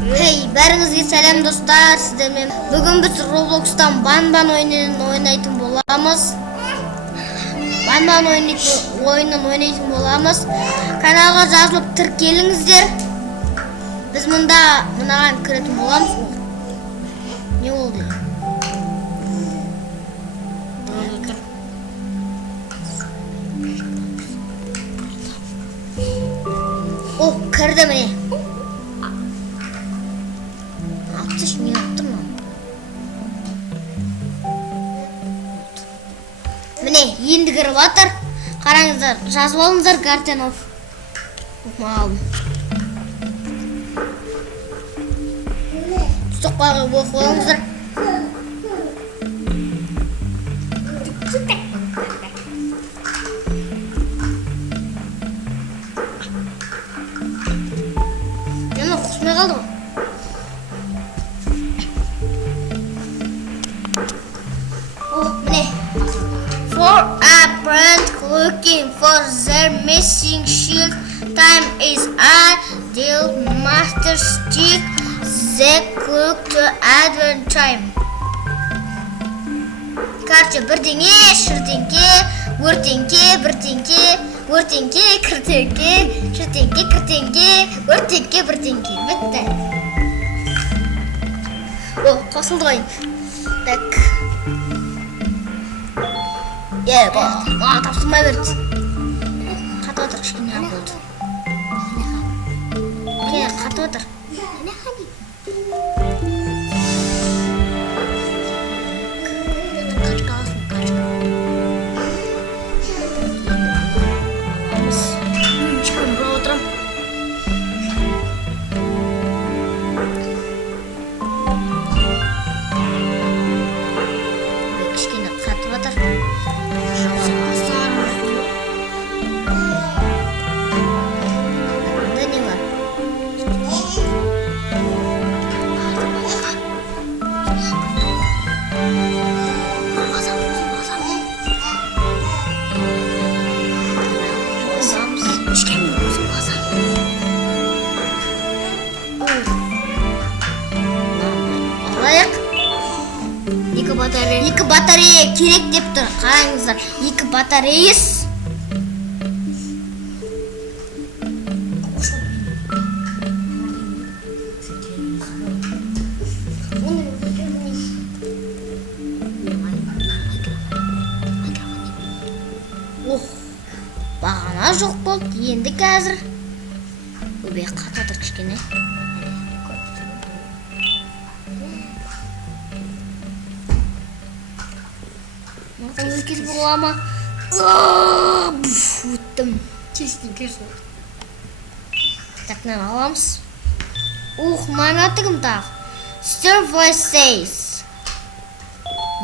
Hey, бәріңізге сәлем достар, сіздермен. Бүгін біз Roblox'tan Banban oyununu oynaytın bolamız. Banban oyununu oynaytın bolamız. Kanalға жазылып тіркеліңіздер. Біз мынаған кіретін боламыз. Не oldu? Oh, kırdı mı? Şimdi yaptım mı? Mine енді кіріп жатыр. Қараңыздар, жазып алыңыздар Гартенов. Оқымағалым. Соқпағы оқып алыңыздар. Мен құсмай қалды ғой. For a brand looking for their missing shield, time is ideal. Master stick the clock to advent time. Короче, бірдеңе, шіртеңке, өртеңке, біртеңке, өртеңке, кіртеңке, шіртеңке, кіртеңке, өртеңке, біртеңке. Бітті. О, қосылды ғой. Так. Bana tapsırma verdi. Katı otur, kişkine yap oldu. Katı otur. Kaç kalsın, kaç. Çıkalım, buraya oturalım. Kişkine katı otur. Екі батарея керек деп тұр. Қараңыздар, екі батареяс. Бағана жоқ болды, енді қазір. Өбе, қатып отыр кішкене. Өзгеріп бола ма? Өттім. Кестің керсін. Так, нән аламыз. Мана атығым тағы. Stir voice says.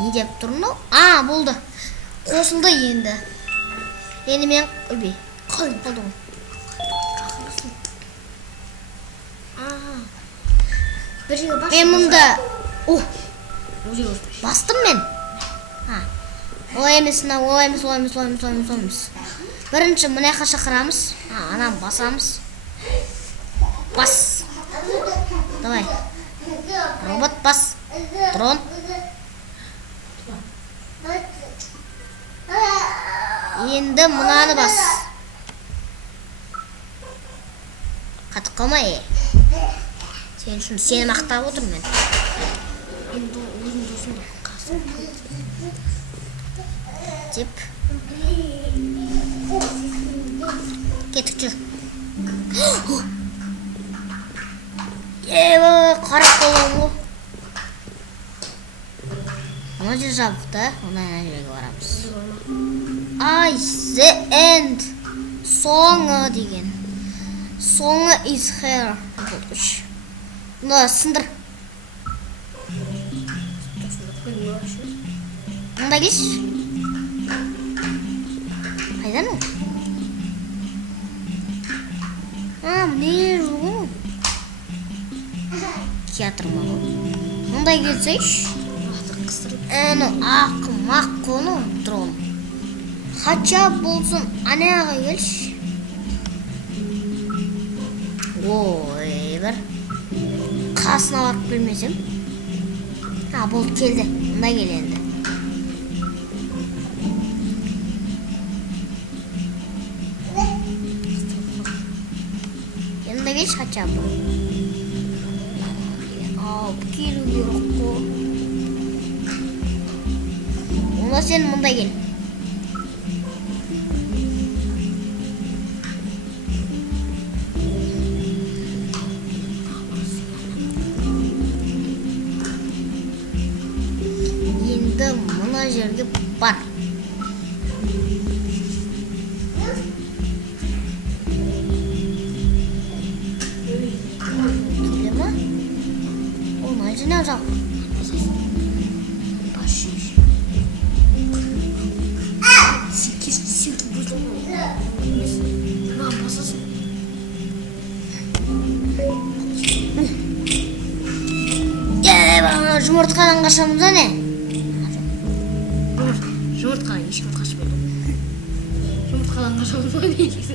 Не деп тұр мұнау? Болды. Қосылды енді. Енді мен өбе. Қалай болды ғой. Мен мұнда бастым мен. Олай емес, олай емес. Бірінші мұнайқа шақырамыз. Анам басамыз. Бас. Давай. Робот бас. Дрон. Енді мұнаны бас. Қатып қалмай. Сен үшін сені мақтап отырмын мен. Енді өзім досым қасым. Деп. Кеттік жүр. Қарап қолым ғой. Ана жер жабықты. Ондай жерге барамыз. The end. Соңы деген. Соңы is here. Мұнда сындыр. Мұнда кеш. Қайдан ол? Міне жоқ. Театр ма ол? Мұнда келсейш. Ақымақ қону дрон. Қача болсын аняға келш. Ой, бір. қасына барып келмесем. Болды, келді. Мында кел енді. Yanına geç kaçacağım. Келу керек қой. Онда сен мында кел. Енді мына жерге бар. Ne olacak? Жұмыртқадан қашамыз да не? Жұмыртқадан ешкім қашпайды. Жұмыртқадан қашамыз ба дейсіз?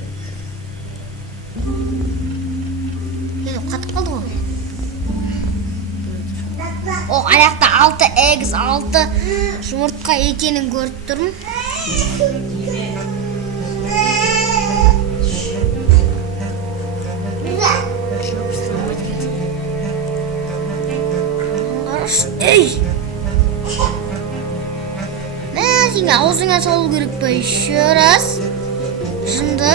Қатып қалды ғой. Аяқта 6 егіз, 6 жұмыртқа екенін көріп тұрмын. Ей! Сен аузыңа салу керек па? Еще раз. Жынды.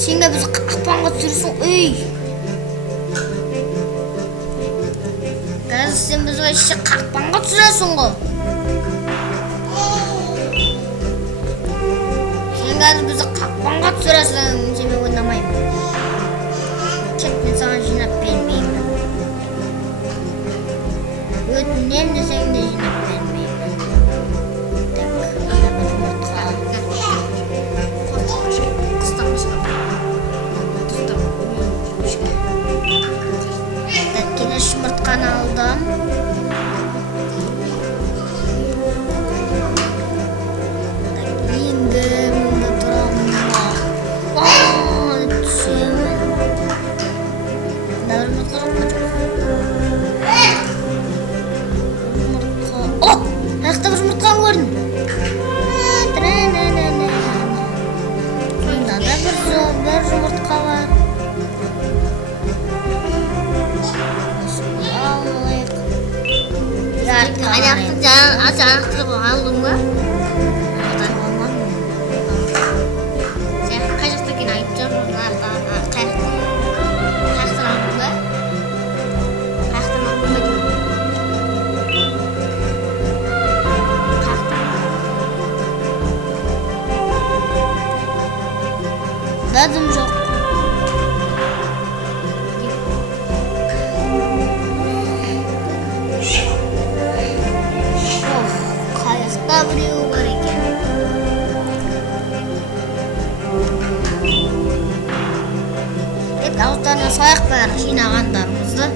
Сенге біз қақпанға түсірсің. Ей! Сен бізге іші қақпанға түсіресің ғой. Сен қазір бізді қақпанға түсіресің. Сенмен ойнамаймын. Кет, мен саған жинап бермеймін. Өтінем десең де жинап бермеймін. Так, бір жұмыртқа. Қыстан қышқа. Келесі жұмыртқаны алдым. Енді мұнда тұрамын. Түсемін. Дәуір жұмыртқа жоқ. Аяқта бір жұмыртқаны көрдім. Мұнда да бір жұмыртқа бар. Аяқты алдың ба? Сен қай жақта екен айтып жүрмін. Қаяқтан алдың ба? Қаяқтан алдың ба деймін. Дадым жоқ. Қаяқта біреуі бар екен. Ауыздарына салайық бәрі жинағандарымызды.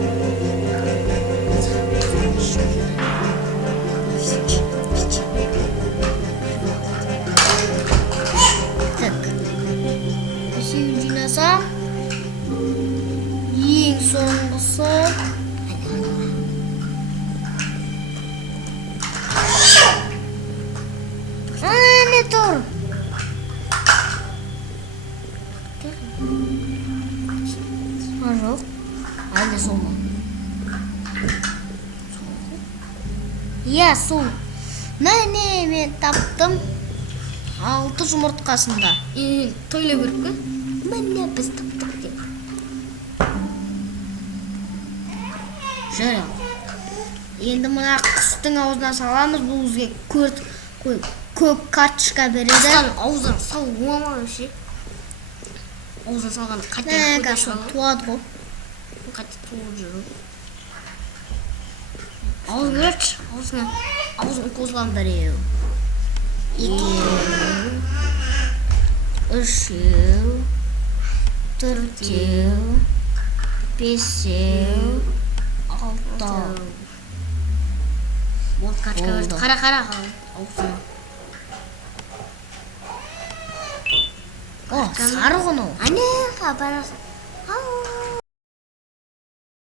Бесеуін жинасам, ең соңғысы не тұр? Жоқ, әлде сол ма? Иә, сол. Міне, мен таптым 6 жұмыртқасында. Тойлай беріп ке? Міне, біз таптық деп. Жарау. Енді мұна құстың аузына саламыз, бұл бізге көп карточка береді. Құстан аузына сал оңамады ше. Аузына салған қате туады ғой. Қате туып жүру. Аузын көрші. Аузын қозған біреу. 2, 3, 4, 5, 6. Болды, карточка көрді. Қара аузына. О, сары ғын ол. Ане, апарасың.